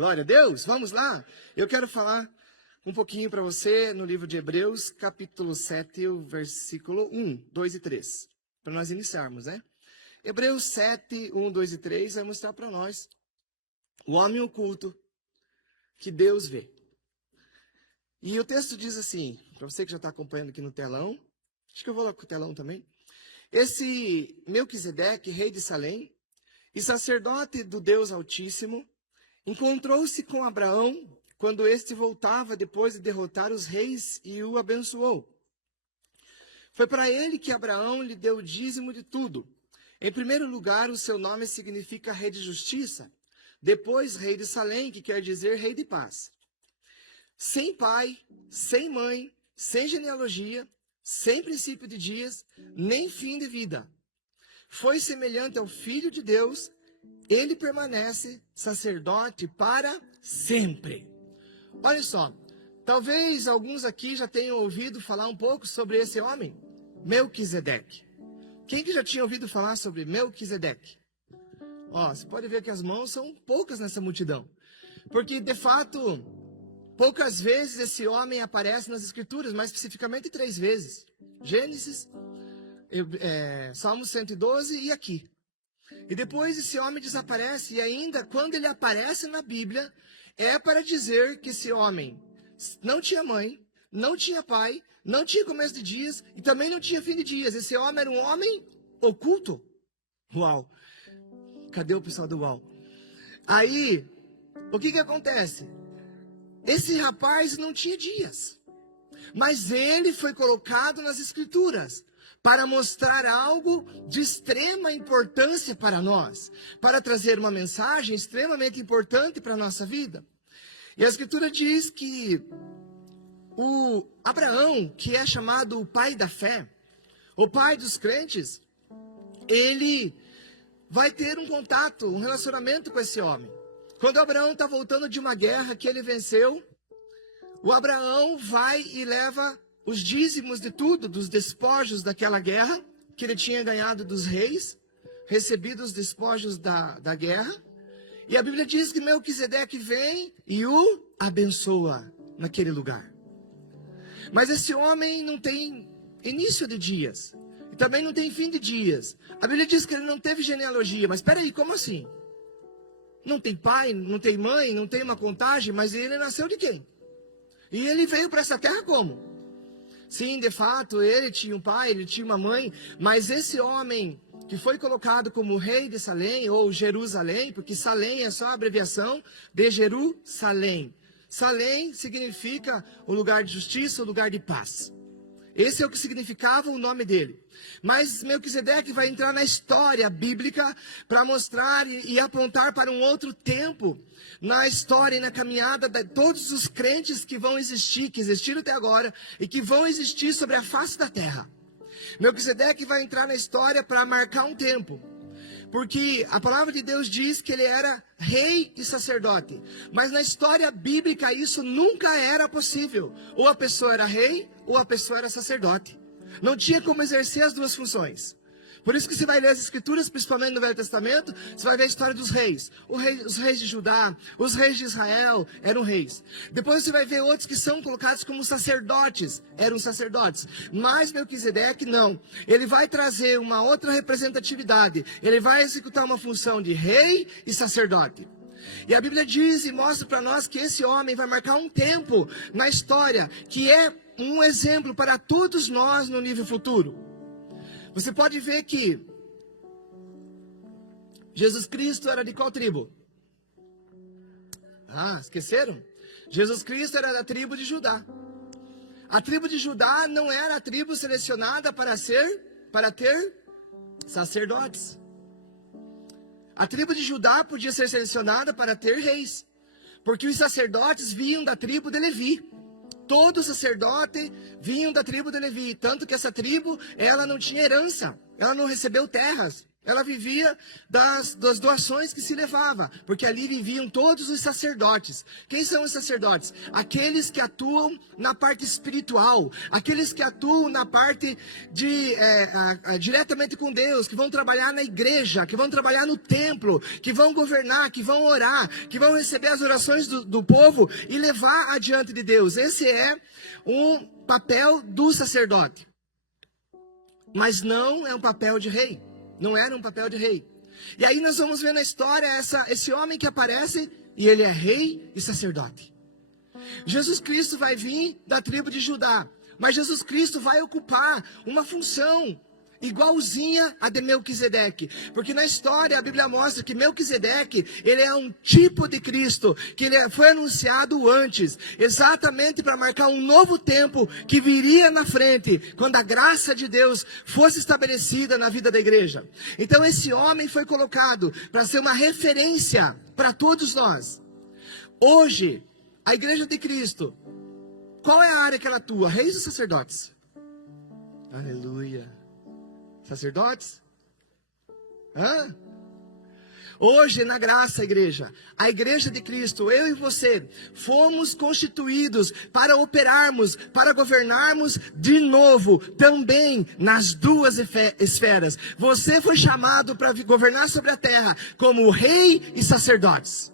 Glória a Deus, vamos lá. Eu quero falar um pouquinho para você no livro de Hebreus, capítulo 7, o versículo 1, 2 e 3. Para nós iniciarmos, né? Hebreus 7, 1, 2 e 3 vai mostrar para nós o homem oculto que Deus vê. E o texto diz assim, para você que já está acompanhando aqui no telão, acho que eu vou lá com o telão também. Esse Melquisedeque, rei de Salém, e sacerdote do Deus Altíssimo, encontrou-se com Abraão quando este voltava depois de derrotar os reis e o abençoou. Foi para ele que Abraão lhe deu o dízimo de tudo. Em primeiro lugar, o seu nome significa rei de justiça. Depois, rei de Salém, que quer dizer rei de paz. Sem pai, sem mãe, sem genealogia, sem princípio de dias, nem fim de vida. Foi semelhante ao Filho de Deus, ele permanece sacerdote para sempre. Olha só, talvez alguns aqui já tenham ouvido falar um pouco sobre esse homem, Melquisedeque. Quem que já tinha ouvido falar sobre Melquisedeque? Ó, você pode ver que as mãos são poucas nessa multidão. Porque, de fato, poucas vezes esse homem aparece nas Escrituras, mais especificamente 3 vezes. Gênesis, Salmo 112 e aqui. E depois esse homem desaparece, e ainda quando ele aparece na Bíblia, é para dizer que esse homem não tinha mãe, não tinha pai, não tinha começo de dias e também não tinha fim de dias. Esse homem era um homem oculto. Uau! Cadê o pessoal do uau? Aí, o que acontece? Esse rapaz não tinha dias, mas ele foi colocado nas Escrituras para mostrar algo de extrema importância para nós, para trazer uma mensagem extremamente importante para a nossa vida. E a Escritura diz que o Abraão, que é chamado o pai da fé, o pai dos crentes, ele vai ter um contato, um relacionamento com esse homem. Quando Abraão está voltando de uma guerra que ele venceu, o Abraão vai e leva os dízimos de tudo, dos despojos daquela guerra, que ele tinha ganhado dos reis, recebido os despojos da guerra. E a Bíblia diz que Melquisedeque vem e o abençoa naquele lugar. Mas esse homem não tem início de dias, e também não tem fim de dias. A Bíblia diz que ele não teve genealogia, mas espera aí, como assim? Não tem pai, não tem mãe, não tem uma contagem, mas ele nasceu de quem? E ele veio para essa terra como? Sim, de fato, ele tinha um pai, ele tinha uma mãe, mas esse homem que foi colocado como rei de Salém, ou Jerusalém, porque Salém é só a abreviação de Jerusalém. Salém significa o lugar de justiça, o lugar de paz. Esse é o que significava o nome dele. Mas Melquisedeque vai entrar na história bíblica para mostrar e apontar para um outro tempo, na história e na caminhada de todos os crentes que vão existir, que existiram até agora e que vão existir sobre a face da terra. Melquisedeque vai entrar na história para marcar um tempo. Porque a palavra de Deus diz que ele era rei e sacerdote. Mas na história bíblica isso nunca era possível. Ou a pessoa era rei, ou a pessoa era sacerdote. Não tinha como exercer as duas funções. Por isso que você vai ler as Escrituras, principalmente no Velho Testamento, você vai ver a história dos reis. Os reis de Judá, os reis de Israel eram reis. Depois você vai ver outros que são colocados como sacerdotes, eram sacerdotes. Mas Melquisedeque não. Ele vai trazer uma outra representatividade. Ele vai executar uma função de rei e sacerdote. E a Bíblia diz e mostra para nós que esse homem vai marcar um tempo na história, que é um exemplo para todos nós no nível futuro. Você pode ver que Jesus Cristo era de qual tribo? Ah, esqueceram? Jesus Cristo era da tribo de Judá. A tribo de Judá não era a tribo selecionada para ter sacerdotes. A tribo de Judá podia ser selecionada para ter reis, porque os sacerdotes vinham da tribo de Levi. Todo sacerdote vinham da tribo de Levi, tanto que essa tribo, ela não tinha herança, ela não recebeu terras, Ela vivia das doações que se levava, porque ali viviam todos os sacerdotes. Quem são os sacerdotes? Aqueles que atuam na parte espiritual, aqueles que atuam na parte de diretamente com Deus, que vão trabalhar na igreja, que vão trabalhar no templo, que vão governar, que vão orar, que vão receber as orações do povo e levar adiante de Deus. Esse é um papel do sacerdote. Mas não é um papel de rei. Não era um papel de rei. E aí nós vamos ver na história esse homem que aparece e ele é rei e sacerdote. Jesus Cristo vai vir da tribo de Judá. Mas Jesus Cristo vai ocupar uma função igualzinha a de Melquisedeque, porque na história a Bíblia mostra que Melquisedeque, ele é um tipo de Cristo, que ele foi anunciado antes, exatamente para marcar um novo tempo que viria na frente, quando a graça de Deus fosse estabelecida na vida da igreja. Então esse homem foi colocado para ser uma referência para todos nós. Hoje, a igreja de Cristo, qual é a área que ela atua? Reis ou sacerdotes? Aleluia. Sacerdotes? Hã? Hoje, na graça, igreja, a igreja de Cristo, eu e você, fomos constituídos para operarmos, para governarmos de novo, também nas duas esferas. Você foi chamado para governar sobre a terra, como rei e sacerdotes.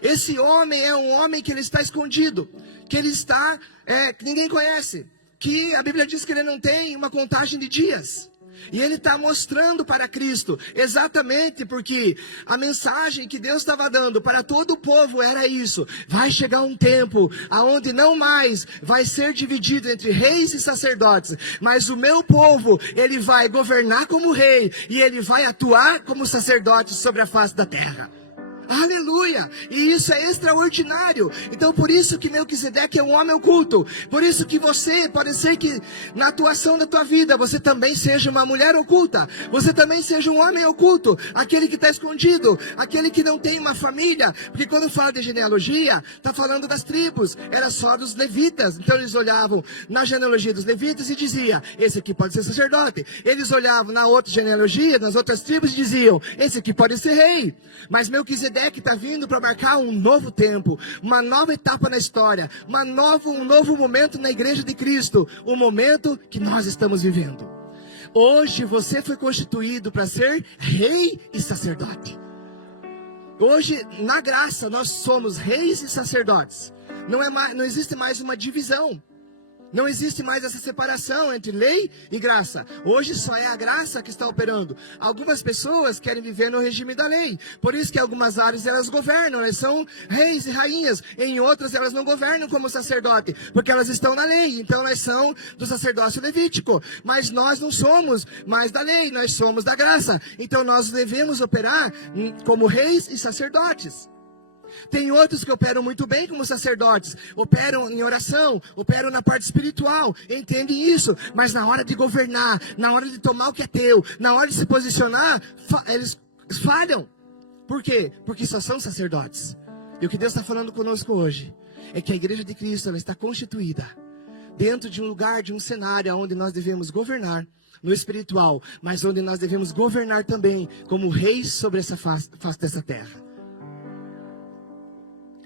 Esse homem é um homem que ele está escondido, que ele está, que ninguém conhece, que a Bíblia diz que ele não tem uma contagem de dias. E ele está mostrando para Cristo, exatamente porque a mensagem que Deus estava dando para todo o povo era isso: vai chegar um tempo aonde não mais vai ser dividido entre reis e sacerdotes, mas o meu povo, ele vai governar como rei e ele vai atuar como sacerdote sobre a face da terra. Aleluia! E isso é extraordinário. Então por isso que Melquisedeque é um homem oculto. Por isso que você, pode ser que na atuação da tua vida, você também seja uma mulher oculta. Você também seja um homem oculto. Aquele que está escondido. Aquele que não tem uma família. Porque quando fala de genealogia, está falando das tribos. Era só dos levitas. Então eles olhavam na genealogia dos levitas e diziam: esse aqui pode ser sacerdote. Eles olhavam na outra genealogia, nas outras tribos, e diziam: esse aqui pode ser rei. Mas Melquisedeque que está vindo para marcar um novo tempo, uma nova etapa na história, um novo momento na igreja de Cristo, o momento que nós estamos vivendo. Hoje você foi constituído para ser rei e sacerdote. Hoje, na graça, nós somos reis e sacerdotes. Não existe mais uma divisão. Não existe mais essa separação entre lei e graça. Hoje só é a graça que está operando. Algumas pessoas querem viver no regime da lei. Por isso que em algumas áreas elas governam. Elas são reis e rainhas. Em outras elas não governam como sacerdote, porque elas estão na lei. Então elas são do sacerdócio levítico. Mas nós não somos mais da lei. Nós somos da graça. Então nós devemos operar como reis e sacerdotes. Tem outros que operam muito bem como sacerdotes, operam em oração, operam na parte espiritual, entendem isso, mas na hora de governar, na hora de tomar o que é teu, na hora de se posicionar, eles falham. Por quê? Porque só são sacerdotes. E o que Deus está falando conosco hoje é que a igreja de Cristo, ela está constituída dentro de um lugar, de um cenário onde nós devemos governar no espiritual, mas onde nós devemos governar também como reis sobre essa face dessa terra.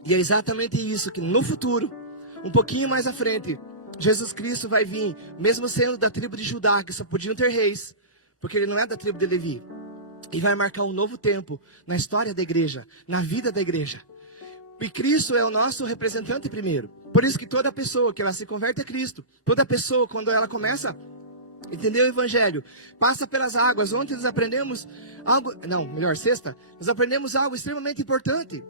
E é exatamente isso que no futuro, um pouquinho mais à frente, Jesus Cristo vai vir, mesmo sendo da tribo de Judá, que só podiam ter reis, porque ele não é da tribo de Levi. E vai marcar um novo tempo na história da igreja, na vida da igreja. E Cristo é o nosso representante primeiro. Por isso que toda pessoa que ela se converte a Cristo, toda pessoa quando ela começa a entender o Evangelho, passa pelas águas. Ontem nós aprendemos algo, sexta, nós aprendemos algo extremamente importante.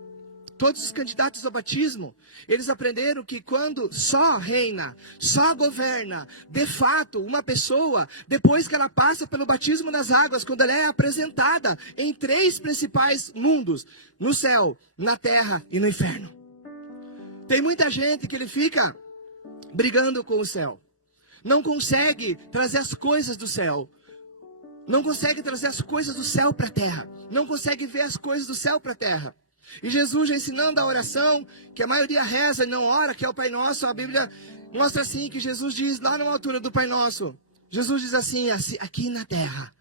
Todos os candidatos ao batismo, eles aprenderam que quando só reina, só governa, de fato, uma pessoa, depois que ela passa pelo batismo nas águas, quando ela é apresentada em 3 principais mundos, no céu, na terra e no inferno. Tem muita gente que ele fica brigando com o céu, não consegue trazer as coisas do céu, não consegue trazer as coisas do céu para a terra, não consegue ver as coisas do céu para a terra. E Jesus já ensinando a oração, que a maioria reza e não ora, que é o Pai Nosso. A Bíblia mostra assim, que Jesus diz lá numa altura do Pai Nosso, Jesus diz assim: aqui na terra,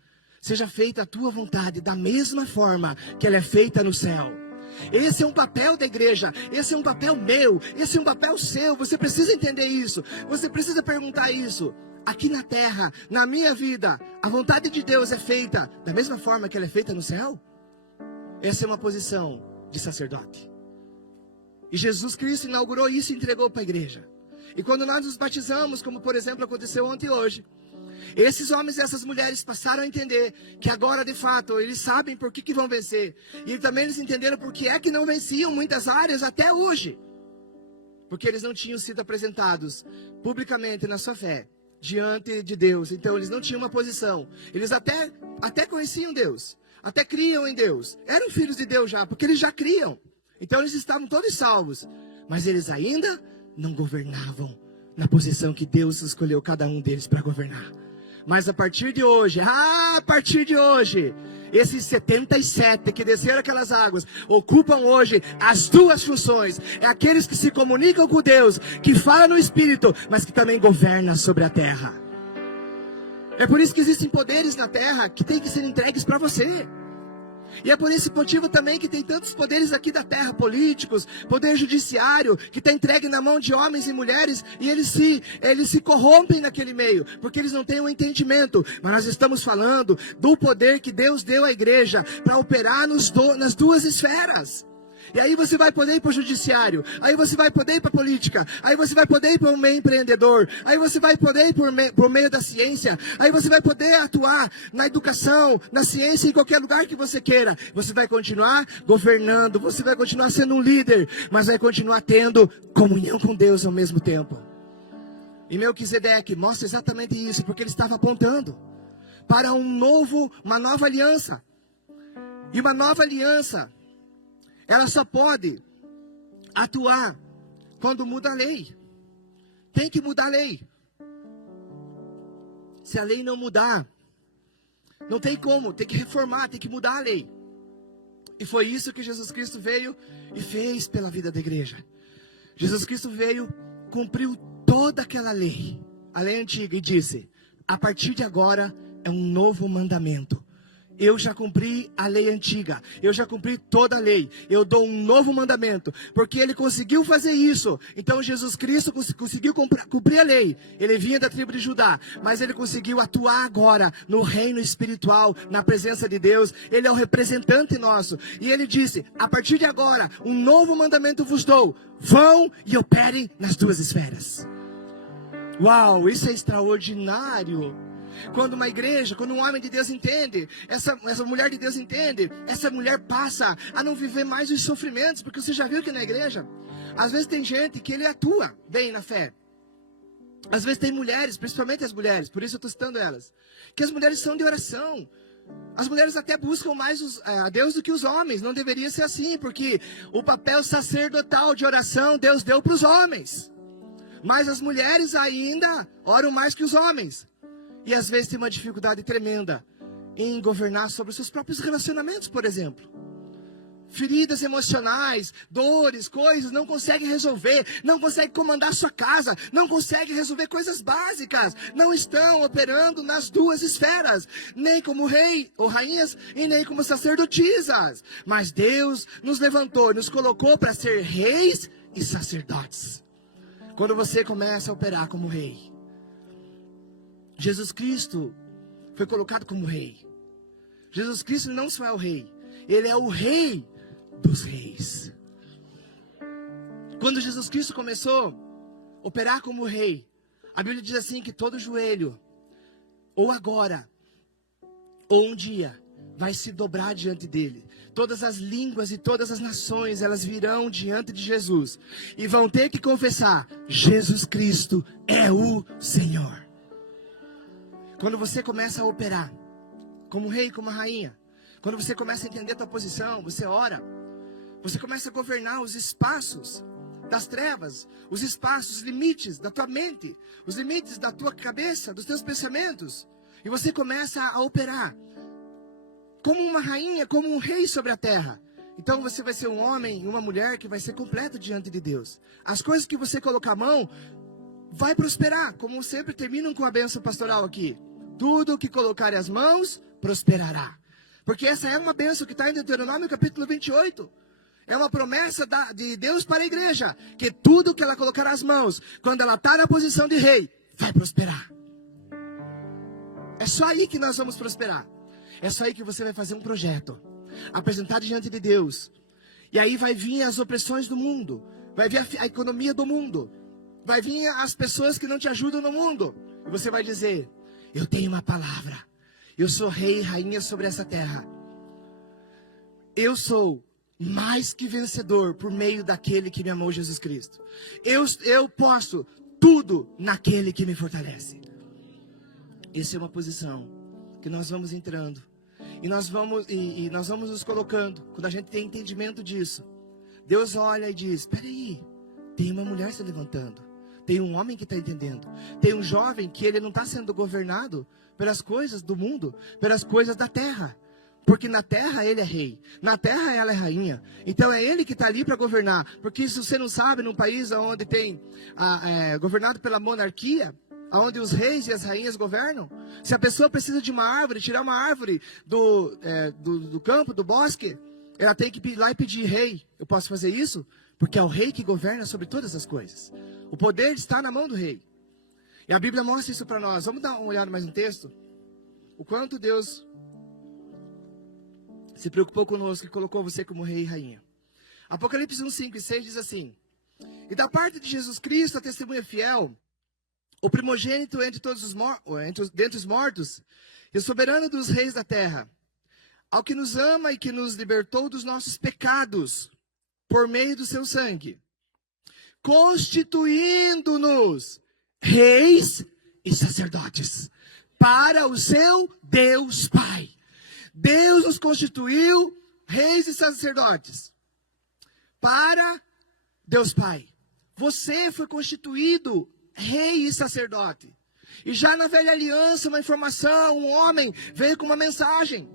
seja feita a tua vontade da mesma forma que ela é feita no céu. Esse é um papel da igreja, esse é um papel meu, esse é um papel seu. Você precisa entender isso, você precisa perguntar isso. Aqui na terra, na minha vida, a vontade de Deus é feita da mesma forma que ela é feita no céu? Essa é uma posição de sacerdote. E Jesus Cristo inaugurou isso e entregou para a igreja. E quando nós nos batizamos, como por exemplo aconteceu ontem e hoje, esses homens e essas mulheres passaram a entender que agora de fato eles sabem por que vão vencer. E também eles entenderam por que é que não venciam muitas áreas até hoje. Porque eles não tinham sido apresentados publicamente na sua fé, diante de Deus. Então eles não tinham uma posição. Eles até conheciam Deus, até criam em Deus. Eram filhos de Deus já, porque eles já criam. Então eles estavam todos salvos. Mas eles ainda não governavam na posição que Deus escolheu cada um deles para governar. Mas a partir de hoje, esses 77 que desceram aquelas águas, ocupam hoje as duas funções. É aqueles que se comunicam com Deus, que falam no Espírito, mas que também governam sobre a terra. É por isso que existem poderes na terra que têm que ser entregues para você. E é por esse motivo também que tem tantos poderes aqui da terra, políticos, poder judiciário, que está entregue na mão de homens e mulheres, e eles se corrompem naquele meio, porque eles não têm um entendimento. Mas nós estamos falando do poder que Deus deu à igreja para operar nas duas esferas. E aí você vai poder ir para o judiciário, aí você vai poder ir para a política, aí você vai poder ir para o meio empreendedor, aí você vai poder ir por meio da ciência, aí você vai poder atuar na educação, na ciência, em qualquer lugar que você queira. Você vai continuar governando, você vai continuar sendo um líder, mas vai continuar tendo comunhão com Deus ao mesmo tempo. E Melquisedeque mostra exatamente isso, porque ele estava apontando para uma nova aliança. E uma nova aliança, ela só pode atuar quando muda a lei. Tem que mudar a lei. Se a lei não mudar, não tem como, tem que reformar, tem que mudar a lei. E foi isso que Jesus Cristo veio e fez pela vida da igreja. Jesus Cristo veio, cumpriu toda aquela lei, a lei antiga, e disse: a partir de agora é um novo mandamento. Eu já cumpri a lei antiga, eu já cumpri toda a lei, eu dou um novo mandamento, porque ele conseguiu fazer isso. Então Jesus Cristo conseguiu cumprir a lei, ele vinha da tribo de Judá, mas ele conseguiu atuar agora no reino espiritual, na presença de Deus. Ele é o representante nosso, e ele disse: a partir de agora, um novo mandamento vos dou, vão e operem nas duas esferas. Uau, isso é extraordinário. Quando uma igreja, quando um homem de Deus entende, essa mulher de Deus entende, essa mulher passa a não viver mais os sofrimentos. Porque você já viu que na igreja, às vezes tem gente que ele atua bem na fé. Às vezes tem mulheres, principalmente as mulheres, por isso eu estou citando elas, que as mulheres são de oração. As mulheres até buscam mais a Deus do que os homens. Não deveria ser assim, porque o papel sacerdotal de oração Deus deu para os homens. Mas as mulheres ainda oram mais que os homens. E às vezes tem uma dificuldade tremenda em governar sobre os seus próprios relacionamentos, por exemplo. Feridas emocionais, dores, coisas, não consegue resolver, não consegue comandar sua casa, não consegue resolver coisas básicas. Não estão operando nas duas esferas, nem como rei ou rainhas e nem como sacerdotisas. Mas Deus nos levantou, nos colocou para ser reis e sacerdotes. Quando você começa a operar como rei, Jesus Cristo foi colocado como rei. Jesus Cristo não só é o rei, ele é o rei dos reis. Quando Jesus Cristo começou a operar como rei, a Bíblia diz assim que todo joelho, ou agora, ou um dia, vai se dobrar diante dele. Todas as línguas e todas as nações, elas virão diante de Jesus e vão ter que confessar: Jesus Cristo é o Senhor. Quando você começa a operar como rei, como rainha, quando você começa a entender a tua posição, você ora, você começa a governar os espaços das trevas, os espaços, os limites da tua mente, os limites da tua cabeça, dos teus pensamentos, e você começa a operar como uma rainha, como um rei sobre a terra. Então você vai ser um homem e uma mulher que vai ser completo diante de Deus. As coisas que você colocar a mão vai prosperar, como sempre terminam com a bênção pastoral aqui. Tudo que colocar as mãos, prosperará. Porque essa é uma bênção que está em Deuteronômio capítulo 28. É uma promessa de Deus para a igreja. Que tudo que ela colocar as mãos, quando ela está na posição de rei, vai prosperar. É só aí que nós vamos prosperar. É só aí que você vai fazer um projeto. Apresentar diante de Deus. E aí vai vir as opressões do mundo. Vai vir a economia do mundo. Vai vir as pessoas que não te ajudam no mundo. E você vai dizer, eu tenho uma palavra. Eu sou rei e rainha sobre essa terra. Eu sou mais que vencedor por meio daquele que me amou, Jesus Cristo. Eu posso tudo naquele que me fortalece. Essa é uma posição que nós vamos entrando. E nós vamos nos colocando. Quando a gente tem entendimento disso, Deus olha e diz, espera aí, tem uma mulher se levantando. Tem um homem que está entendendo. Tem um jovem que ele não está sendo governado pelas coisas do mundo, pelas coisas da terra. Porque na terra ele é rei, na terra ela é rainha. Então é ele que está ali para governar. Porque se você não sabe, num país onde tem governado pela monarquia, onde os reis e as rainhas governam, se a pessoa precisa de uma árvore, tirar uma árvore do campo, do bosque, ela tem que ir lá e pedir, rei, eu posso fazer isso? Porque é o rei que governa sobre todas as coisas. O poder está na mão do rei. E a Bíblia mostra isso para nós. Vamos dar uma olhada mais no texto? O quanto Deus se preocupou conosco e colocou você como rei e rainha. Apocalipse 1, 5 e 6 diz assim: e da parte de Jesus Cristo, a testemunha fiel, o primogênito entre dentre os mortos, e o soberano dos reis da terra, ao que nos ama e que nos libertou dos nossos pecados, por meio do seu sangue, constituindo-nos reis e sacerdotes, para o seu Deus Pai. Deus nos constituiu reis e sacerdotes, para Deus Pai. Você foi constituído rei e sacerdote. E já na velha aliança, uma informação, um homem veio com uma mensagem,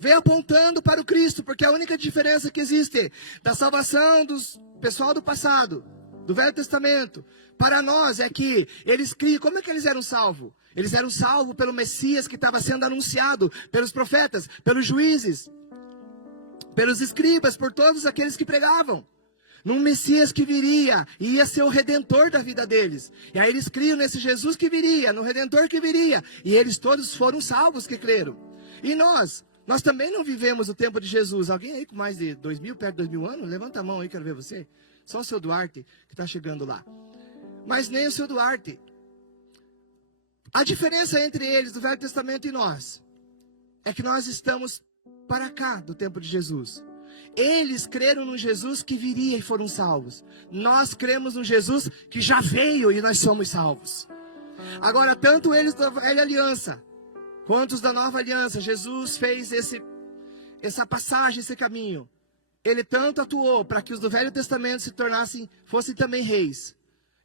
veio apontando para o Cristo, porque a única diferença que existe da salvação dos pessoal do passado, do Velho Testamento, para nós é que eles criam. Como é que eles eram salvos? Eles eram salvos pelo Messias que estava sendo anunciado pelos profetas, pelos juízes, pelos escribas, por todos aqueles que pregavam. Num Messias que viria e ia ser o Redentor da vida deles. E aí eles criam nesse Jesus que viria, no Redentor que viria. E eles todos foram salvos que creram. E nós também não vivemos o tempo de Jesus. Alguém aí com mais de 2.000, perto de 2.000 anos? Levanta a mão aí, quero ver você. Só o seu Duarte que está chegando lá. Mas nem o seu Duarte. A diferença entre eles, do Velho Testamento e nós, é que nós estamos para cá do tempo de Jesus. Eles creram no Jesus que viria e foram salvos. Nós cremos no Jesus que já veio e nós somos salvos. Agora, tanto eles da velha aliança, quanto os da nova aliança, Jesus fez essa passagem, esse caminho. Ele tanto atuou para que os do Velho Testamento fossem também reis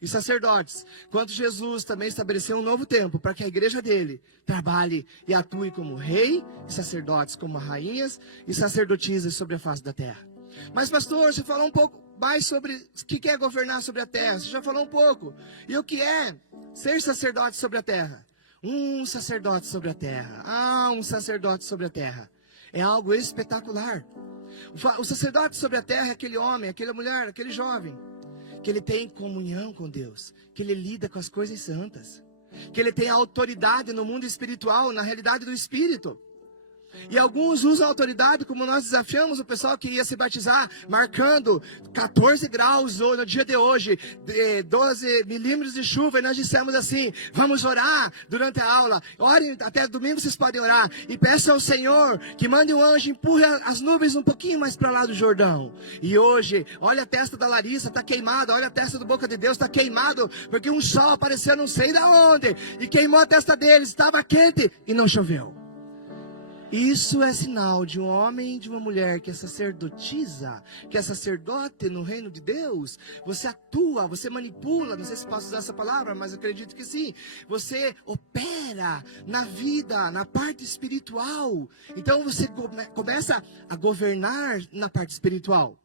e sacerdotes, quanto Jesus também estabeleceu um novo tempo para que a igreja dele trabalhe e atue como rei e sacerdotes, como rainhas e sacerdotisas sobre a face da terra. Mas pastor, você falou um pouco mais sobre o que é governar sobre a terra. Você já falou um pouco. E o que é ser sacerdote sobre a terra? Um sacerdote sobre a terra. Um sacerdote sobre a terra. É algo espetacular. O sacerdote sobre a terra é aquele homem, aquela mulher, aquele jovem que ele tem comunhão com Deus, que ele lida com as coisas santas, que ele tem autoridade no mundo espiritual, na realidade do Espírito. E alguns usam a autoridade, como nós desafiamos o pessoal que ia se batizar, marcando 14 graus ou no dia de hoje, 12 milímetros de chuva, e nós dissemos assim: vamos orar durante a aula, orem, até domingo vocês podem orar, e peçam ao Senhor que mande um anjo, empurre as nuvens um pouquinho mais para lá do Jordão. E hoje, olha a testa da Larissa, está queimada, olha a testa do Boca de Deus, está queimado, porque um sol apareceu não sei da onde, e queimou a testa deles, estava quente e não choveu. Isso é sinal de um homem e de uma mulher que é sacerdotisa, que é sacerdote no reino de Deus. Você atua, você manipula, não sei se posso usar essa palavra, mas acredito que sim. Você opera na vida, na parte espiritual. Então você começa a governar na parte espiritual.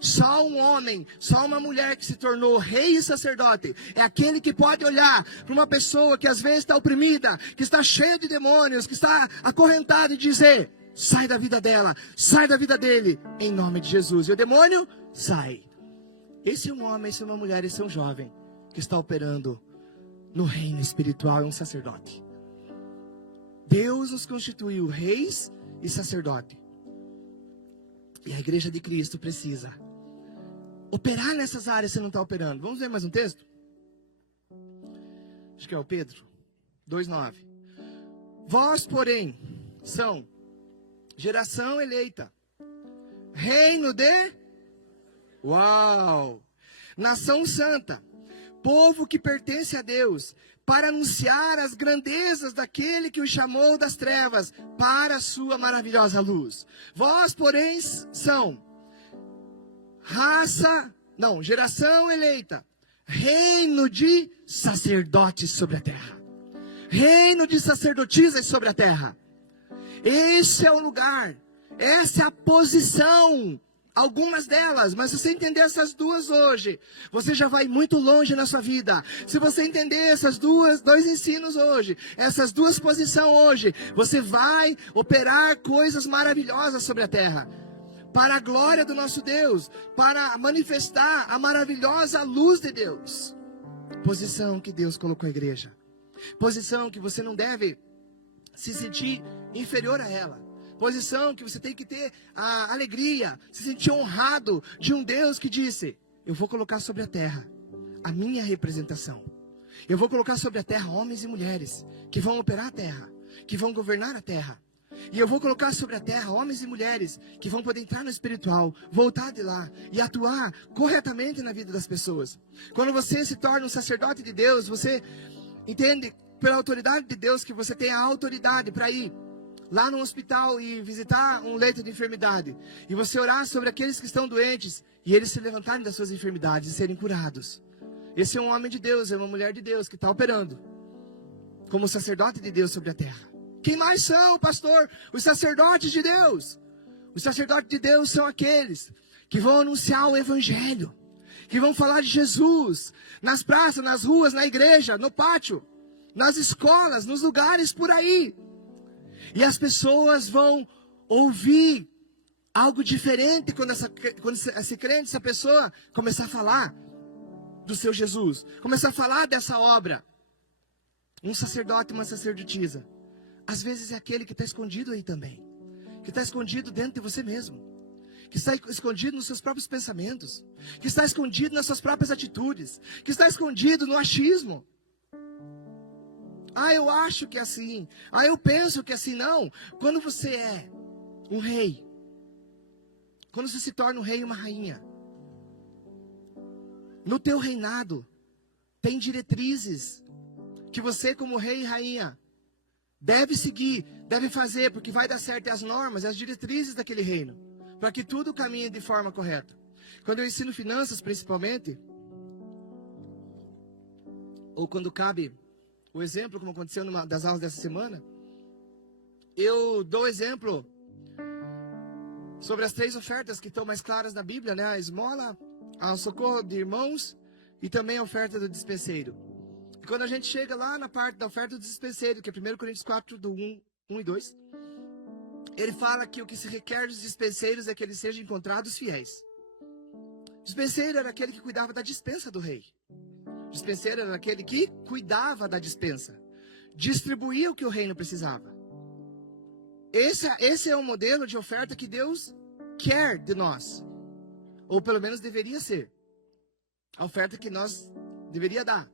Só um homem, só uma mulher que se tornou rei e sacerdote é aquele que pode olhar para uma pessoa que às vezes está oprimida, que está cheia de demônios, que está acorrentada e dizer: sai da vida dela, sai da vida dele, em nome de Jesus. E o demônio sai. Esse é um homem, esse é uma mulher, esse é um jovem que está operando no reino espiritual, é um sacerdote. Deus nos constituiu reis e sacerdote. E a igreja de Cristo precisa operar nessas áreas se não está operando. Vamos ver mais um texto? Acho que é o Pedro 2,9. Vós, porém, são geração eleita, reino de... Uau! Nação santa, povo que pertence a Deus, para anunciar as grandezas daquele que o chamou das trevas para a sua maravilhosa luz. Vós, porém, são geração eleita, reino de sacerdotes sobre a terra, reino de sacerdotisas sobre a terra. Esse é o lugar, essa é a posição, algumas delas, mas se você entender essas duas hoje, você já vai muito longe na sua vida. Se você entender esses dois ensinos hoje, essas duas posições hoje, você vai operar coisas maravilhosas sobre a terra, para a glória do nosso Deus, para manifestar a maravilhosa luz de Deus. Posição que Deus colocou a igreja, posição que você não deve se sentir inferior a ela, posição que você tem que ter a alegria, se sentir honrado de um Deus que disse: eu vou colocar sobre a terra a minha representação, eu vou colocar sobre a terra homens e mulheres que vão operar a terra, que vão governar a terra, e eu vou colocar sobre a terra homens e mulheres que vão poder entrar no espiritual, voltar de lá e atuar corretamente na vida das pessoas. Quando você se torna um sacerdote de Deus, você entende pela autoridade de Deus que você tem a autoridade para ir lá no hospital e visitar um leito de enfermidade, e você orar sobre aqueles que estão doentes, e eles se levantarem das suas enfermidades e serem curados. Esse é um homem de Deus, é uma mulher de Deus que está operando como sacerdote de Deus sobre a terra. Quem mais são, pastor? Os sacerdotes de Deus. Os sacerdotes de Deus são aqueles que vão anunciar o evangelho, que vão falar de Jesus nas praças, nas ruas, na igreja, no pátio, nas escolas, nos lugares por aí. E as pessoas vão ouvir algo diferente quando esse crente, essa pessoa começar a falar do seu Jesus, começar a falar dessa obra. Um sacerdote, uma sacerdotisa, às vezes é aquele que está escondido aí também, que está escondido dentro de você mesmo, que está escondido nos seus próprios pensamentos, que está escondido nas suas próprias atitudes, que está escondido no achismo. Ah, eu acho que é assim. Ah, eu penso que é assim. Não. Quando você é um rei, quando você se torna um rei e uma rainha, no teu reinado tem diretrizes que você, como rei e rainha, deve seguir, deve fazer, porque vai dar certo. As normas, as diretrizes daquele reino, para que tudo caminhe de forma correta. Quando eu ensino finanças, principalmente, ou quando cabe o exemplo, como aconteceu numa das aulas dessa semana, eu dou exemplo sobre as 3 ofertas que estão mais claras na Bíblia, né? A esmola, o socorro de irmãos e também a oferta do dispenseiro. E quando a gente chega lá na parte da oferta do dispenseiro, que é 1 Coríntios 4, do 1 e 2, ele fala que o que se requer dos dispenseiros é que eles sejam encontrados fiéis. O dispenseiro era aquele que cuidava da dispensa do rei. O dispenseiro era aquele que cuidava da dispensa, distribuía o que o reino precisava. Esse é o modelo de oferta que Deus quer de nós, ou pelo menos deveria ser. A oferta que nós deveria dar.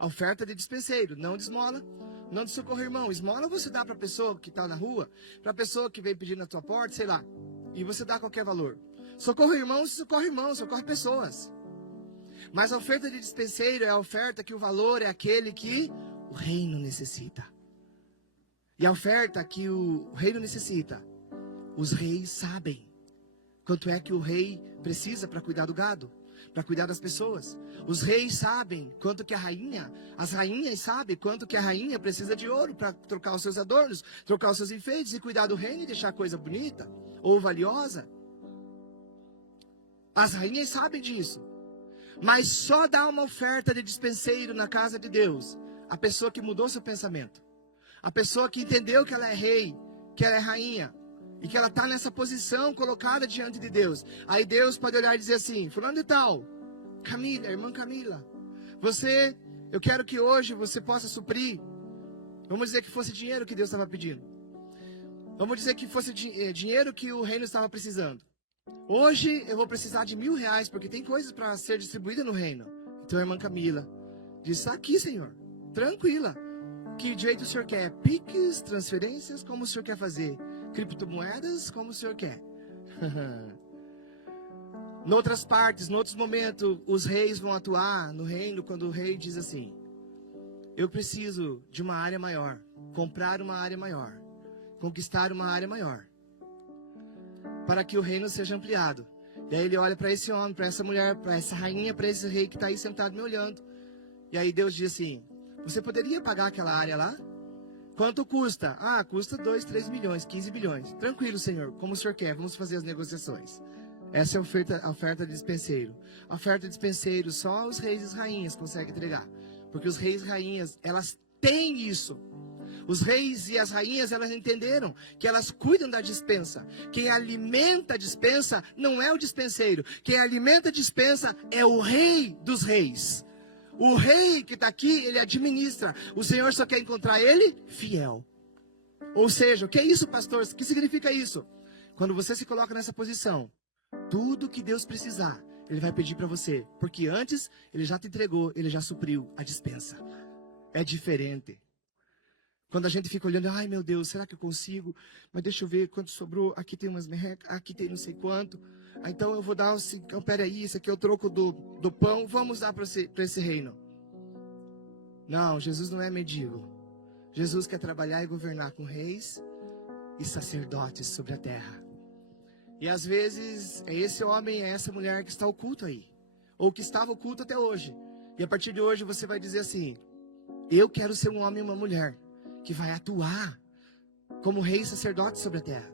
A oferta de dispenseiro, não de esmola, não de socorro irmão. Esmola você dá para a pessoa que está na rua, para a pessoa que vem pedir na tua porta, sei lá, e você dá qualquer valor. Socorro irmão, socorre pessoas. Mas a oferta de dispenseiro é a oferta que o valor é aquele que o reino necessita. E a oferta que o reino necessita, os reis sabem quanto é que o rei precisa para cuidar do gado, para cuidar das pessoas. Os reis sabem quanto que as rainhas sabem quanto que a rainha precisa de ouro para trocar os seus adornos, trocar os seus enfeites e cuidar do reino e deixar a coisa bonita ou valiosa. As rainhas sabem disso. Mas só dá uma oferta de dispenseiro na casa de Deus a pessoa que mudou seu pensamento. A pessoa que entendeu que ela é rei, que ela é rainha. E que ela está nessa posição colocada diante de Deus. Aí Deus pode olhar e dizer assim: fulano de tal, Camila, irmã Camila, eu quero que hoje você possa suprir. Vamos dizer que fosse dinheiro que Deus estava pedindo. Vamos dizer que fosse dinheiro que o reino estava precisando. Hoje eu vou precisar de R$1.000, porque tem coisas para ser distribuída no reino. Então a irmã Camila disse: aqui, Senhor, tranquila. Que jeito o Senhor quer? Piques, transferências, como o Senhor quer fazer? Criptomoedas, como o Senhor quer? Em outras partes, em outros momentos, os reis vão atuar no reino quando o rei diz assim: eu preciso de uma área maior, comprar uma área maior, conquistar uma área maior, para que o reino seja ampliado. E aí ele olha para esse homem, para essa mulher, para essa rainha, para esse rei que está aí sentado me olhando. E aí Deus diz assim: você poderia pagar aquela área lá? Quanto custa? Ah, custa 2, 3 milhões, 15 bilhões. Tranquilo, Senhor, como o Senhor quer, vamos fazer as negociações. Essa é a oferta de dispenseiro. A oferta de dispenseiro só os reis e as rainhas conseguem entregar. Porque os reis e rainhas, elas têm isso. Os reis e as rainhas, elas entenderam que elas cuidam da dispensa. Quem alimenta a dispensa não é o dispenseiro. Quem alimenta a dispensa é o rei dos reis. O rei que está aqui, ele administra. O Senhor só quer encontrar ele fiel. Ou seja, o que é isso, pastor? O que significa isso? Quando você se coloca nessa posição, tudo que Deus precisar, Ele vai pedir para você. Porque antes, Ele já te entregou, Ele já supriu a dispensa. É diferente. Quando a gente fica olhando: ai meu Deus, será que eu consigo? Mas deixa eu ver quanto sobrou. Aqui tem umas merrecas, aqui tem não sei quanto. Então eu vou dar, então, peraí, isso aqui é o troco do pão, vamos dar para esse reino. Não, Jesus não é mendigo. Jesus quer trabalhar e governar com reis e sacerdotes sobre a terra. E às vezes é esse homem, é essa mulher que está oculto aí. Ou que estava oculto até hoje. E a partir de hoje você vai dizer assim: eu quero ser um homem e uma mulher que vai atuar como rei e sacerdote sobre a terra.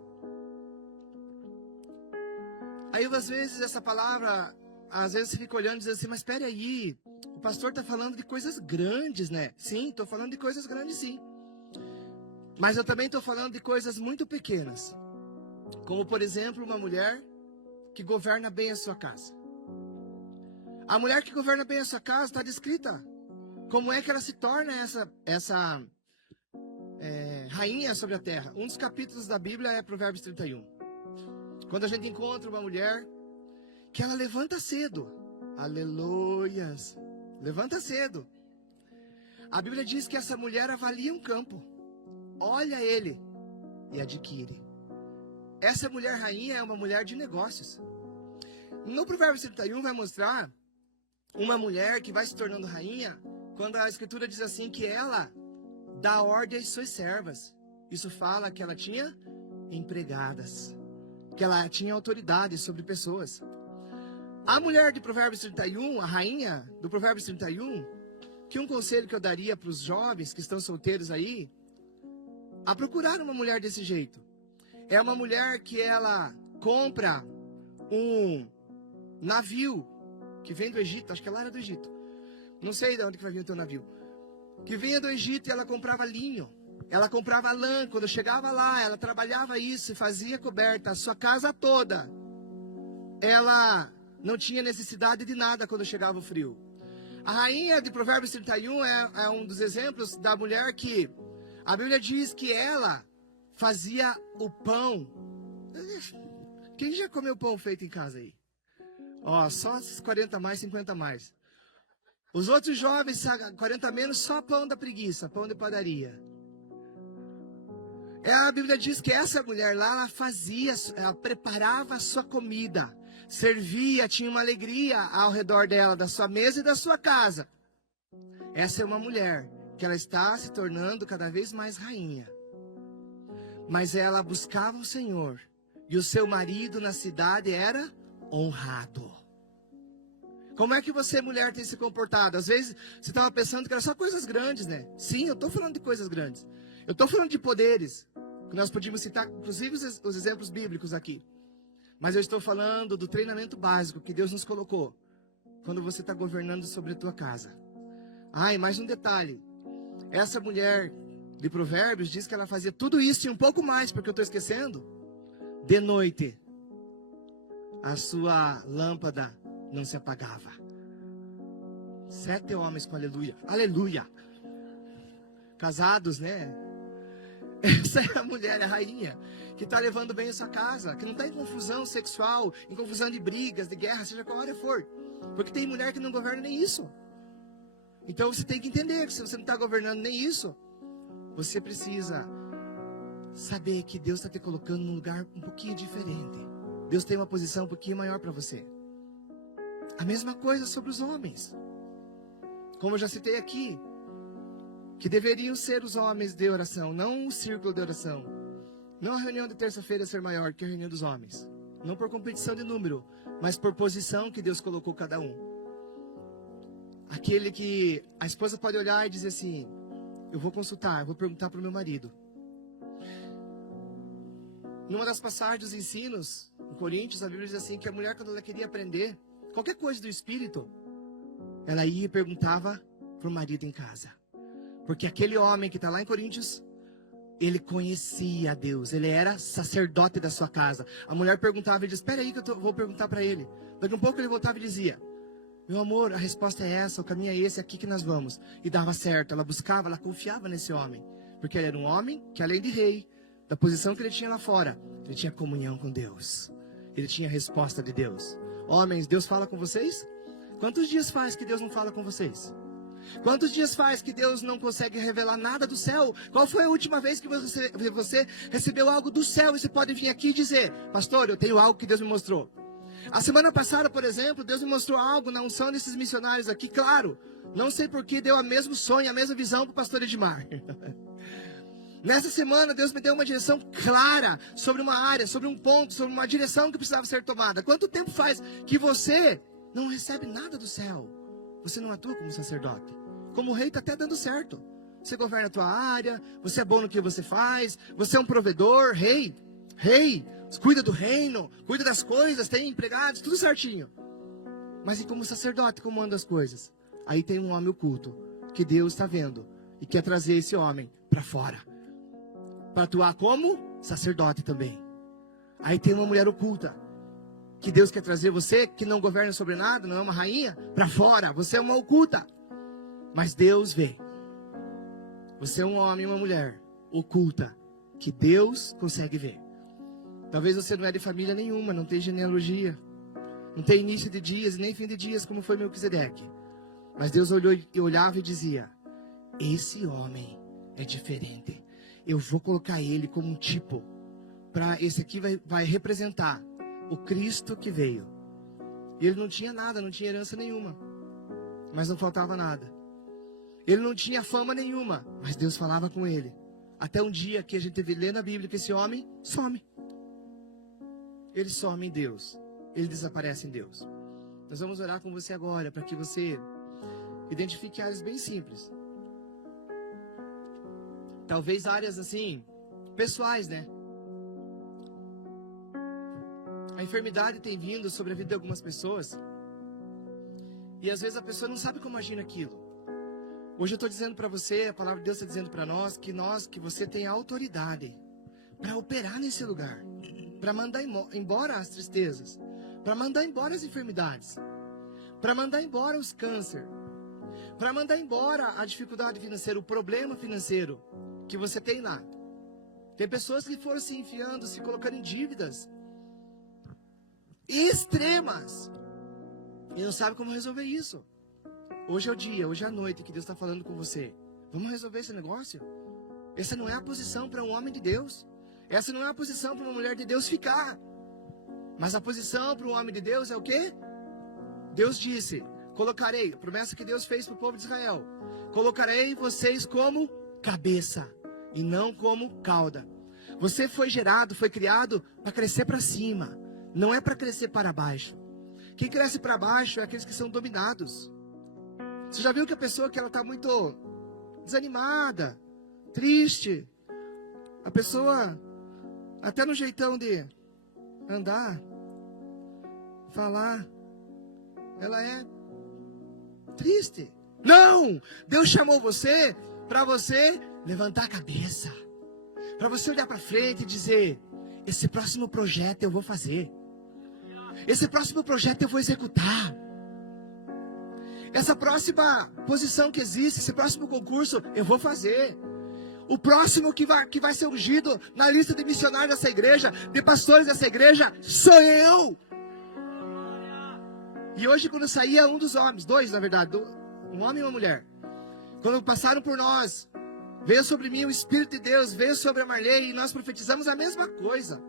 Aí às vezes essa palavra, às vezes você fica olhando e diz assim: mas espera aí, o pastor está falando de coisas grandes, né? Sim, estou falando de coisas grandes, sim. Mas eu também estou falando de coisas muito pequenas. Como por exemplo, uma mulher que governa bem a sua casa. A mulher que governa bem a sua casa está descrita. Como é que ela se torna essa rainha sobre a terra? Um dos capítulos da Bíblia é Provérbios 31. Quando a gente encontra uma mulher que ela levanta cedo. Aleluias. Levanta cedo. A Bíblia diz que essa mulher avalia um campo. Olha ele e adquire. Essa mulher rainha é uma mulher de negócios. No Provérbios 31 vai mostrar uma mulher que vai se tornando rainha quando a Escritura diz assim que ela dá ordem às suas servas. Isso fala que ela tinha empregadas, que ela tinha autoridade sobre pessoas. A mulher de Provérbios 31, a rainha do Provérbios 31, que um conselho que eu daria para os jovens que estão solteiros aí, a procurar uma mulher desse jeito. É uma mulher que ela compra um navio que vem do Egito, acho que ela era do Egito. Não sei de onde que vai vir o teu navio. Que vinha do Egito e ela comprava linho. Ela comprava lã. Quando chegava lá, ela trabalhava isso e fazia coberta. A sua casa toda. Ela não tinha necessidade de nada quando chegava o frio. A rainha de Provérbios 31 é um dos exemplos da mulher que a Bíblia diz que ela fazia o pão. Quem já comeu pão feito em casa aí? Ó, só 40 mais, 50 mais. Os outros jovens, 40 menos, só pão da preguiça, pão de padaria. A Bíblia diz que essa mulher lá, ela preparava a sua comida, servia, tinha uma alegria ao redor dela, da sua mesa e da sua casa. Essa é uma mulher que ela está se tornando cada vez mais rainha. Mas ela buscava o Senhor. E o seu marido na cidade era honrado. Como é que você, mulher, tem se comportado? Às vezes você estava pensando que era só coisas grandes, né? Sim, eu estou falando de coisas grandes. Eu estou falando de poderes. Que nós podíamos citar, inclusive, os exemplos bíblicos aqui. Mas eu estou falando do treinamento básico que Deus nos colocou quando você está governando sobre a tua casa. Ah, e mais um detalhe. Essa mulher de Provérbios diz que ela fazia tudo isso e um pouco mais, porque eu estou esquecendo. De noite, a sua lâmpada não se apagava. 7 homens com aleluia. Aleluia. Casados, né? Essa é a mulher, a rainha, que está levando bem a sua casa, que não está em confusão sexual, em confusão de brigas, de guerra, seja qual hora for. Porque tem mulher que não governa nem isso. Então você tem que entender que se você não está governando nem isso, você precisa saber que Deus está te colocando num lugar um pouquinho diferente. Deus tem uma posição um pouquinho maior para você. A mesma coisa sobre os homens. Como eu já citei aqui, que deveriam ser os homens de oração, não o círculo de oração. Não a reunião de terça-feira ser maior que a reunião dos homens. Não por competição de número, mas por posição que Deus colocou cada um. Aquele que a esposa pode olhar e dizer assim, eu vou consultar, eu vou perguntar para o meu marido. Numa das passagens dos ensinos, em Coríntios, a Bíblia diz assim, que a mulher quando ela queria aprender qualquer coisa do Espírito, ela ia e perguntava para o marido em casa. Porque aquele homem que está lá em Coríntios, ele conhecia a Deus, ele era sacerdote da sua casa. A mulher perguntava e dizia, espera aí que eu vou perguntar para ele. Daqui a pouco ele voltava e dizia, meu amor, a resposta é essa, o caminho é esse, é aqui que nós vamos. E dava certo, ela buscava, ela confiava nesse homem. Porque ele era um homem que além de rei, da posição que ele tinha lá fora, ele tinha comunhão com Deus. Ele tinha a resposta de Deus. Homens, Deus fala com vocês? Quantos dias faz que Deus não fala com vocês? Quantos dias faz que Deus não consegue revelar nada do céu? Qual foi a última vez que você recebeu algo do céu? E você pode vir aqui e dizer, pastor, eu tenho algo que Deus me mostrou. A semana passada, por exemplo, Deus me mostrou algo na unção desses missionários aqui. Claro, não sei por que deu o mesmo sonho, a mesma visão para o pastor Edmar. Nessa semana, Deus me deu uma direção clara sobre uma área, sobre um ponto, sobre uma direção que precisava ser tomada. Quanto tempo faz que você não recebe nada do céu? Você não atua como sacerdote. Como rei está até dando certo. Você governa a tua área, você é bom no que você faz, você é um provedor, rei, cuida do reino, cuida das coisas, tem empregados, tudo certinho. Mas e como sacerdote, como anda as coisas? Aí tem um homem oculto, que Deus está vendo, e quer trazer esse homem para fora. Para atuar como sacerdote também. Aí tem uma mulher oculta, que Deus quer trazer você, que não governa sobre nada, não é uma rainha, para fora. Você é uma oculta. Mas Deus vê. Você é um homem e uma mulher oculta, que Deus consegue ver. Talvez você não é de família nenhuma, não tem genealogia, não tem início de dias e nem fim de dias, como foi Melquisedeque. Mas Deus olhava e dizia, esse homem é diferente. Eu vou colocar ele como um tipo, para esse aqui vai representar o Cristo que veio. E ele não tinha nada, não tinha herança nenhuma, mas não faltava nada. Ele não tinha fama nenhuma, mas Deus falava com ele. Até um dia que a gente lê na Bíblia que esse homem some. Ele some em Deus. Ele desaparece em Deus. Nós vamos orar com você agora, para que você identifique áreas bem simples. Talvez áreas assim, pessoais, né? A enfermidade tem vindo sobre a vida de algumas pessoas. E às vezes a pessoa não sabe como agir naquilo. Hoje eu estou dizendo para você, a palavra de Deus está dizendo para nós, que você tem autoridade para operar nesse lugar. Para mandar embora as tristezas. Para mandar embora as enfermidades. Para mandar embora os câncer. Para mandar embora a dificuldade financeira, o problema financeiro que você tem lá. Tem pessoas que foram se enfiando, se colocando em dívidas extremas e não sabe como resolver isso. Hoje é o dia, hoje é a noite que Deus está falando com você. Vamos resolver esse negócio? Essa não é a posição para um homem de Deus. Essa não é a posição para uma mulher de Deus ficar. Mas a posição para um homem de Deus é o quê? Deus disse, colocarei, a promessa que Deus fez para o povo de Israel, colocarei vocês como cabeça e não como cauda. Você foi gerado, foi criado para crescer para cima. Não é para crescer para baixo. Quem cresce para baixo é aqueles que são dominados. Você já viu que a pessoa que ela está muito desanimada, triste, a pessoa até no jeitão de andar, falar. Ela é triste. Não! Deus chamou você para você levantar a cabeça. Para você olhar para frente e dizer: esse próximo projeto eu vou fazer. Esse próximo projeto eu vou executar. Essa próxima posição que existe, esse próximo concurso, eu vou fazer. O próximo que vai ser ungido na lista de missionários dessa igreja, de pastores dessa igreja, sou eu. E hoje, quando saía um dos homens, dois na verdade, um homem e uma mulher, quando passaram por nós, veio sobre mim o Espírito de Deus, veio sobre a Marley, e nós profetizamos a mesma coisa.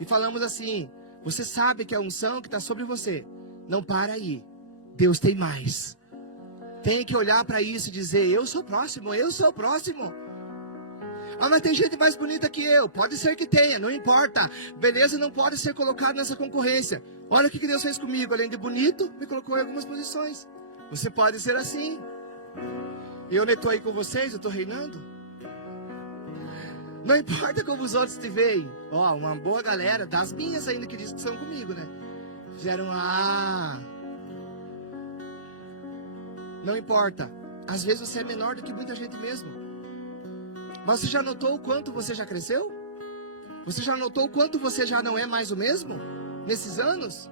E falamos assim: você sabe que a unção que está sobre você, não para aí. Deus tem mais. Tem que olhar para isso e dizer: eu sou próximo, eu sou próximo. Ah, mas tem gente mais bonita que eu. Pode ser que tenha, não importa. Beleza não pode ser colocado nessa concorrência. Olha o que Deus fez comigo. Além de bonito, me colocou em algumas posições. Você pode ser assim. Eu não estou aí com vocês, eu estou reinando. Não importa como os outros te veem. Ó, uma boa galera, das minhas ainda que dizem que são comigo, né? Fizeram Não importa. Às vezes você é menor do que muita gente mesmo. Mas você já notou o quanto você já cresceu? Você já notou o quanto você já não é mais o mesmo? Nesses anos?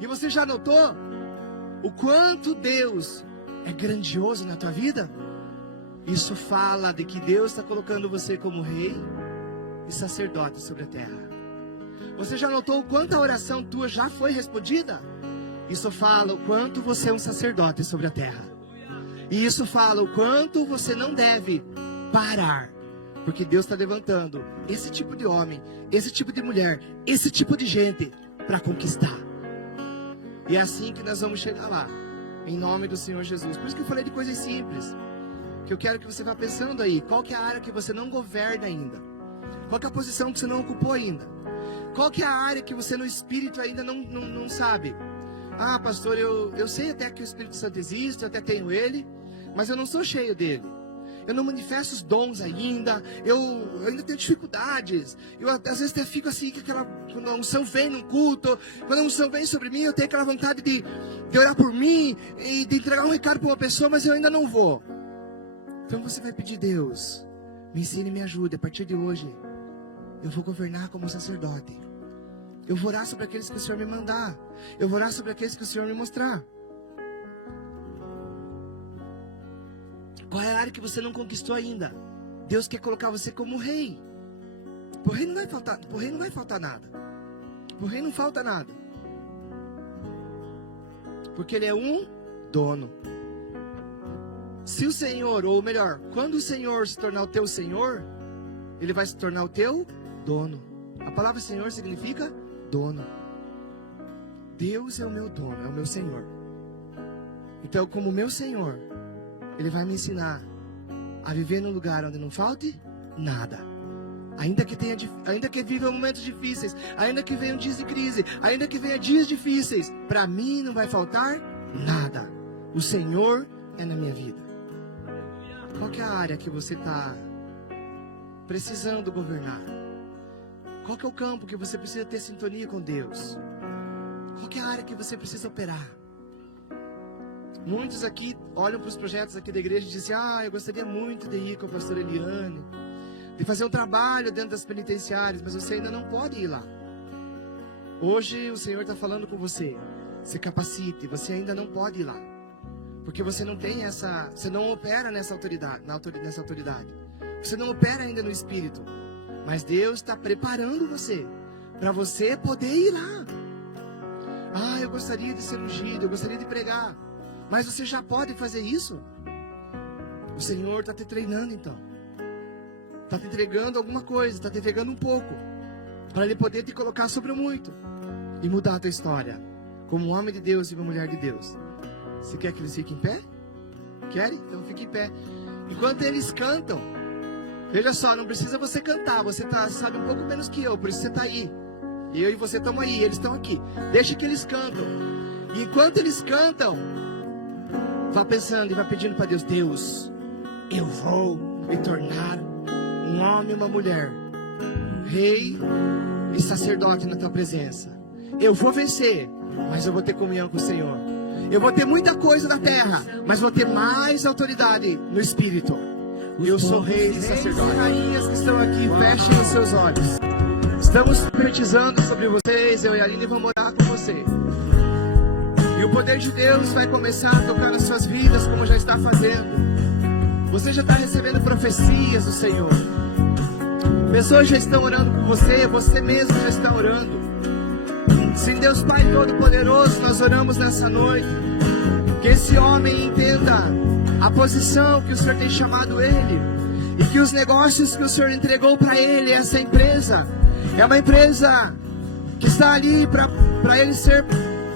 E você já notou o quanto Deus é grandioso na tua vida? Isso fala de que Deus está colocando você como rei e sacerdote sobre a terra. Você já notou o quanto a oração tua já foi respondida? Isso fala o quanto você é um sacerdote sobre a terra. E isso fala o quanto você não deve parar. Porque Deus está levantando esse tipo de homem, esse tipo de mulher, esse tipo de gente para conquistar. E é assim que nós vamos chegar lá. Em nome do Senhor Jesus. Por isso que eu falei de coisas simples. Que eu quero que você vá pensando aí. Qual que é a área que você não governa ainda? Qual que é a posição que você não ocupou ainda? Qual que é a área que você no Espírito ainda não sabe? Ah, pastor, eu sei até que o Espírito Santo existe, eu até tenho ele, mas eu não sou cheio dele. Eu não manifesto os dons ainda, eu ainda tenho dificuldades. Eu às vezes até fico assim, que quando a unção vem num culto, quando a unção vem sobre mim, eu tenho aquela vontade de orar por mim e de entregar um recado para uma pessoa, mas eu ainda não vou. Então você vai pedir: Deus, me ensine e me ajude. A partir de hoje, eu vou governar como sacerdote. Eu vou orar sobre aqueles que o Senhor me mandar. Eu vou orar sobre aqueles que o Senhor me mostrar. Qual é a área que você não conquistou ainda? Deus quer colocar você como rei. Por rei não vai faltar nada. Por rei não falta nada. Porque ele é um dono. Se o Senhor, ou melhor, quando o Senhor se tornar o teu Senhor, ele vai se tornar o teu dono. A palavra Senhor significa dono. Deus é o meu dono, é o meu Senhor. Então, como meu Senhor, ele vai me ensinar a viver num lugar onde não falte nada. Ainda que viva momentos difíceis, ainda que venham dias de crise, ainda que venham dias difíceis, para mim não vai faltar nada. O Senhor é na minha vida. Qual que é a área que você está precisando governar? Qual que é o campo que você precisa ter sintonia com Deus? Qual que é a área que você precisa operar? Muitos aqui olham para os projetos aqui da igreja e dizem: eu gostaria muito de ir com a pastora Eliane, de fazer um trabalho dentro das penitenciárias, mas você ainda não pode ir lá. Hoje o Senhor está falando com você: se capacite, você ainda não pode ir lá. Porque você não tem você não opera nessa autoridade, nessa autoridade. Você não opera ainda no Espírito. Mas Deus está preparando você para você poder ir lá. Eu gostaria de ser ungido, eu gostaria de pregar. Mas você já pode fazer isso? O Senhor está te treinando então. Está te entregando alguma coisa, está te entregando um pouco, para Ele poder te colocar sobre o muito e mudar a tua história como um homem de Deus e uma mulher de Deus. Você quer que eles fiquem em pé? Querem? Então fique em pé. Enquanto eles cantam, veja só, não precisa você cantar. Você sabe um pouco menos que eu, por isso você está aí. Eu e você estamos aí, eles estão aqui. Deixa que eles cantam. E enquanto eles cantam, vá pensando e vá pedindo para Deus: Deus, eu vou me tornar um homem e uma mulher, rei e sacerdote na tua presença. eu vou vencer, mas eu vou ter comunhão com o Senhor. Eu vou ter muita coisa na terra, mas vou ter mais autoridade no Espírito. Eu sou rei e sacerdote. Rainhas que estão aqui, fechem os seus olhos. Estamos profetizando sobre vocês, eu e a Aline vamos orar com você. E o poder de Deus vai começar a tocar nas suas vidas, como já está fazendo. Você já está recebendo profecias do Senhor. Pessoas já estão orando por você, você mesmo já está orando. Sim, Deus Pai Todo-Poderoso, nós oramos nessa noite. Que esse homem entenda a posição que o Senhor tem chamado ele. E que os negócios que o Senhor entregou para ele, essa empresa, é uma empresa que está ali para ele ser,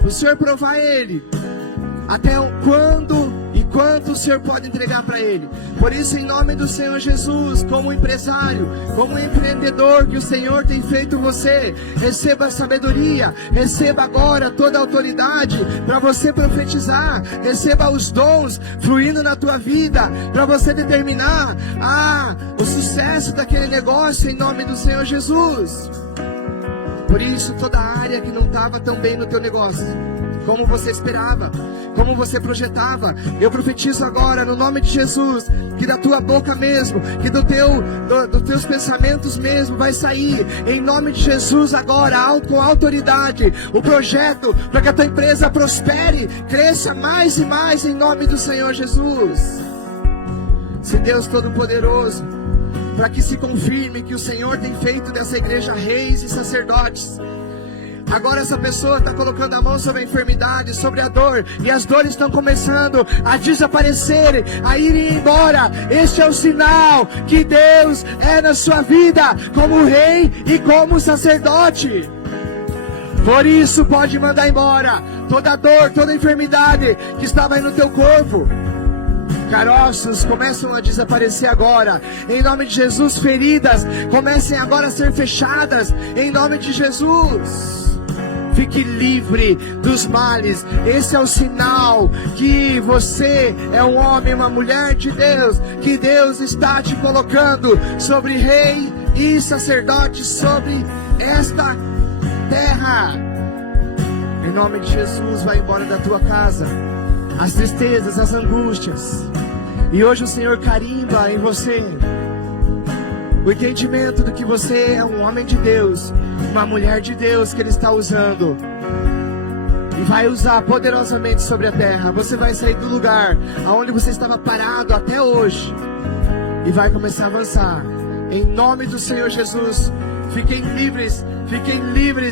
o Senhor provar ele. Até quando e quanto o Senhor pode entregar para ele. Por isso, em nome do Senhor Jesus, como empresário, como empreendedor que o Senhor tem feito você, receba a sabedoria, receba agora toda a autoridade para você profetizar, receba os dons fluindo na tua vida, para você determinar o sucesso daquele negócio em nome do Senhor Jesus. Por isso, toda área que não estava tão bem no teu negócio, como você esperava, como você projetava, eu profetizo agora no nome de Jesus, que da tua boca mesmo, que dos teus pensamentos mesmo vai sair, em nome de Jesus agora, com autoridade, o projeto para que a tua empresa prospere, cresça mais e mais em nome do Senhor Jesus. Se Deus Todo-Poderoso, para que se confirme que o Senhor tem feito dessa igreja reis e sacerdotes. Agora essa pessoa está colocando a mão sobre a enfermidade, sobre a dor, e as dores estão começando a desaparecer, a irem embora. Este é o sinal que Deus é na sua vida, como rei e como sacerdote. Por isso pode mandar embora toda dor, toda enfermidade que estava aí no teu corpo. Caroços começam a desaparecer agora, em nome de Jesus. Feridas comecem agora a ser fechadas, em nome de Jesus. Fique livre dos males. Esse é o sinal que você é um homem, uma mulher de Deus, que Deus está te colocando sobre rei e sacerdote, sobre esta terra. Em nome de Jesus, vai embora da tua casa as tristezas, as angústias. E hoje o Senhor carimba em você o entendimento de que você é um homem de Deus, uma mulher de Deus que Ele está usando e vai usar poderosamente sobre a terra. Você vai sair do lugar aonde você estava parado até hoje e vai começar a avançar. Em nome do Senhor Jesus, fiquem livres,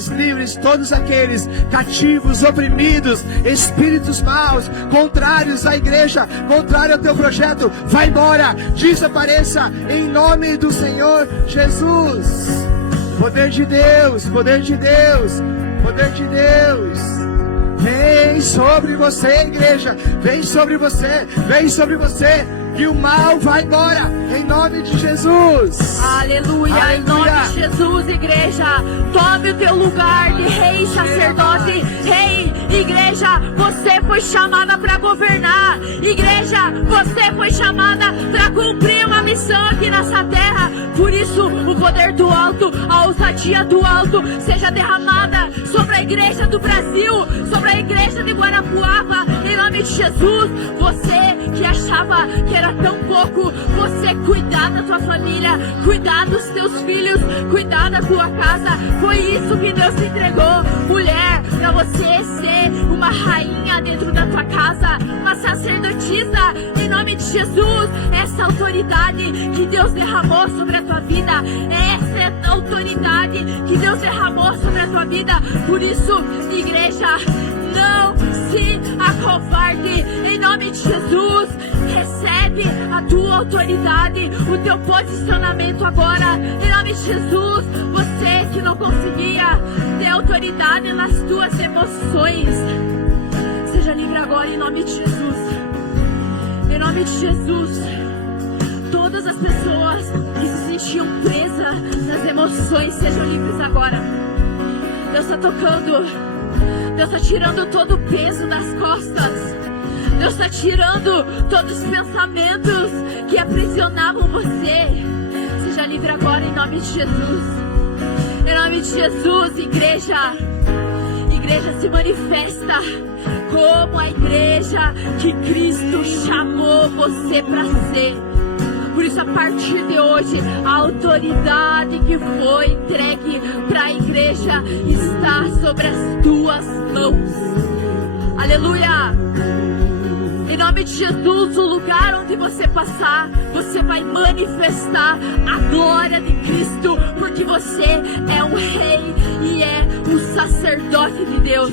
livres todos aqueles cativos, oprimidos, espíritos maus, contrários à igreja, contrário ao teu projeto. Vai embora, desapareça em nome do Senhor Jesus. Poder de Deus, poder de Deus, poder de Deus. Vem sobre você, igreja, vem sobre você, vem sobre você. E o mal vai embora, em nome de Jesus. Aleluia, aleluia. Em nome de Jesus, igreja, tome o teu lugar de rei, sacerdote, rei, igreja, você foi chamada para governar. Igreja, você foi chamada para cumprir uma missão aqui nessa terra. Por isso, o poder do alto, a ousadia do alto, seja derramada sobre a igreja do Brasil, sobre a igreja de Guarapuava, em nome de Jesus. Você que achava que era tão pouco, você cuidar da tua família, cuidar dos teus filhos, cuidar da tua casa. Foi isso que Deus te entregou, mulher, para você ser uma rainha dentro da tua casa, uma sacerdotisa, em nome de Jesus. Essa autoridade que Deus derramou sobre a tua vida, essa é a autoridade que Deus derramou sobre a tua vida. Por isso, igreja, não se acovarde, em nome de Jesus. Recebe a tua autoridade, o teu posicionamento agora, em nome de Jesus. Você que não conseguia ter autoridade nas tuas emoções, seja livre agora, em nome de Jesus. Em nome de Jesus. Todas as pessoas que se sentiam presas nas emoções, sejam livres agora. Deus está tocando, Deus está tirando todo o peso das costas. Deus está tirando todos os pensamentos que aprisionavam você. Seja livre agora, em nome de Jesus. Em nome de Jesus, igreja. igreja se manifesta como a igreja que Cristo chamou você para ser. Por isso, a partir de hoje, a autoridade que foi entregue para a igreja está sobre as tuas mãos. Aleluia! Em nome de Jesus, o lugar onde você passar, você vai manifestar a glória de Cristo, porque você é um rei e é um sacerdote de Deus.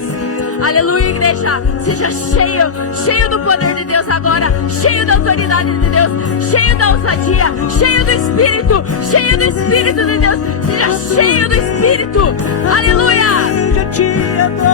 Aleluia, igreja! Seja cheio do poder de Deus agora, cheio da autoridade de Deus, cheio da ousadia, cheio do Espírito de Deus. Seja cheio do Espírito. Aleluia!